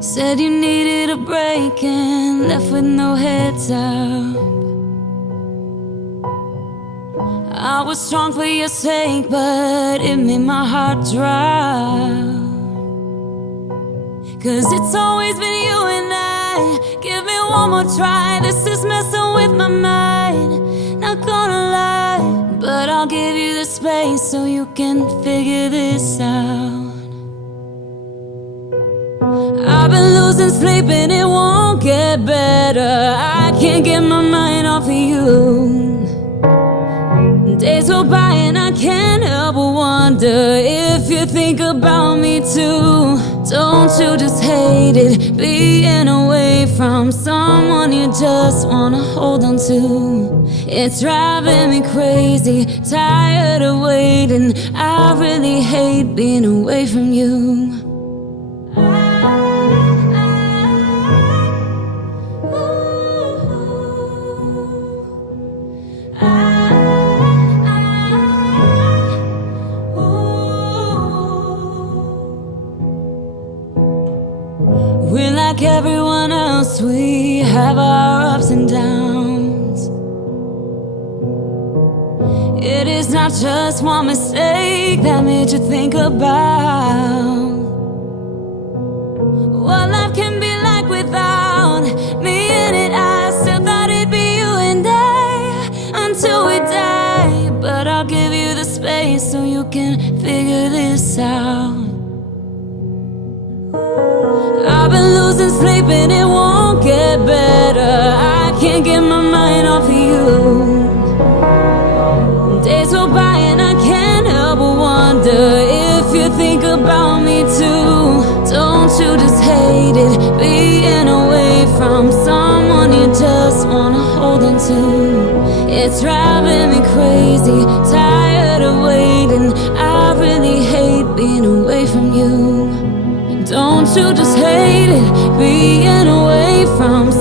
Said you needed a break and left with no heads up. I was strong for your sake, but it made my heart drop. 'C's it's always been you and I. Give me one more try, this is messing with my mind. Not gonna lie, but I'll give you the space so you can figure this out. I've been losing sleep and it won't get better. I can't get my mind off of you. Days go by and I can't help but wonder if you think about me too. Don't you just hate it, being away from someone you just wanna hold on to? It's driving me crazy, tired of waiting. I really hate being away from you. We're like everyone else, we have our ups and downs. It is not just one mistake that made you think about what life can be like without me in it. I still thought it'd be you and I until we die. But I'll give you the space so you can figure this out. I've been losing sleep and it won't get better. I can't get my mind off of you. Days go by and I can't help but wonder if you think about me too. Don't you just hate it, being away from someone you just wanna hold on to? It's driving me crazy, tired of waiting. I really hate being away from you. Don't you just hate it, being away from